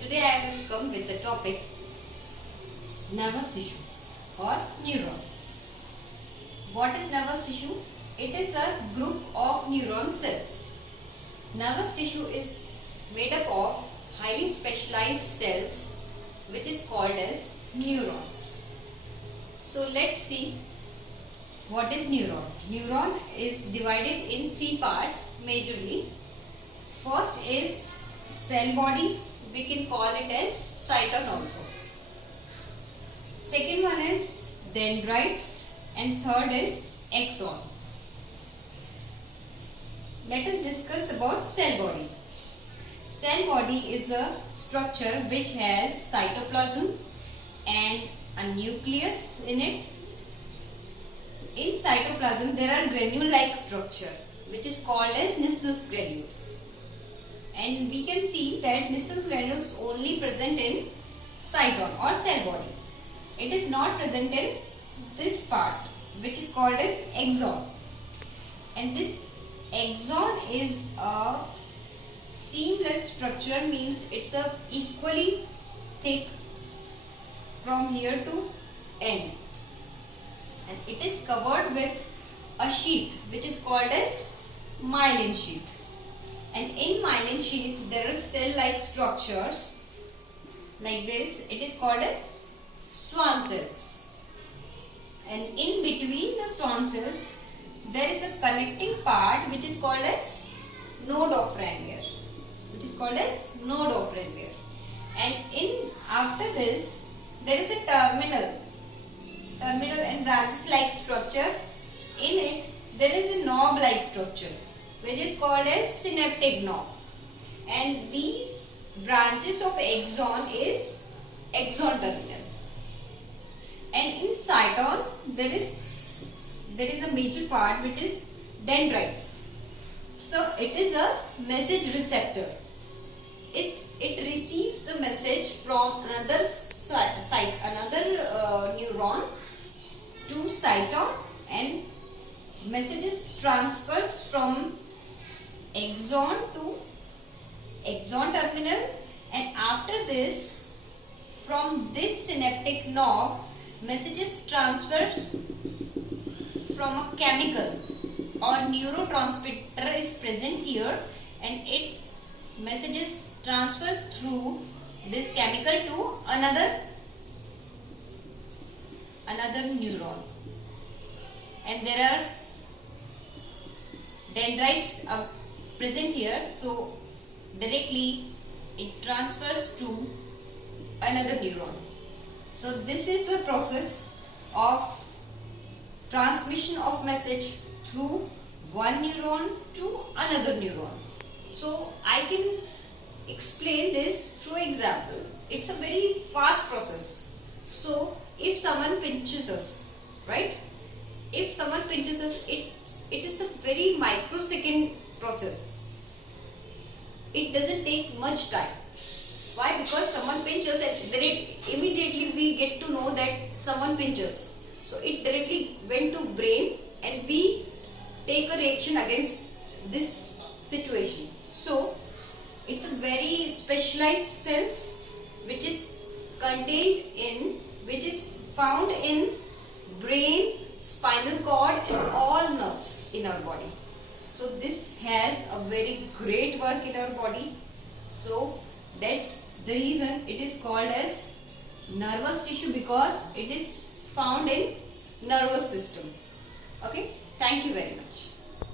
Today I will come with the topic nervous tissue or neurons. What is nervous tissue? It is a group of neuron cells. Nervous tissue is made up of highly specialized cells which is called as neurons. So let's see what is neuron. Neuron is divided in three parts majorly. First is cell body. We can call it as cyton also. Second one is dendrites and third is axon. Let us discuss about cell body. Cell body is a structure which has cytoplasm and a nucleus in it. In cytoplasm there are granule-like structure which is called as Nissls granules. And we can see that Nissls granules only present in cyton or cell body. It is not present in this part which is called as axon. And this axon is a seamless structure, means it's a equally thick from here to end. And it is covered with a sheath which is called as myelin sheath. And in myelin sheath there are cell-like structures like this. It is called as Schwann cells. And in between the Schwann cells there is a connecting part which is called as node of Ranvier. And after this there is a terminal and branches like structure. In it there is a knob like structure which is called as synaptic knob. And these branches of axon is axon terminal. And in cyton there is a major part which is dendrites. So it is a message receptor. It receives the message from another neuron to cyton, and messages transfers from axon to axon terminal, and after this from this synaptic knob messages transfers from a chemical or neurotransmitter is present here, and it messages transfers through this chemical to another neuron. And there are dendrites present here, so directly it transfers to another neuron. So this is the process of transmission of message through one neuron to another neuron. So I can explain this through example. It's a very fast process. So if someone pinches us, right? If someone pinches us, it is a very microsecond process. It doesn't take much time. Why? Because someone pinches and immediately we get to know that someone pinches. So it directly went to brain and we take a reaction against this situation. So it's a very specialized cells which is found in brain, spinal cord and all nerves in our body. So this has a very great work in our body. So that's the reason it is called as nervous tissue, because it is found in nervous system. Okay, thank you very much.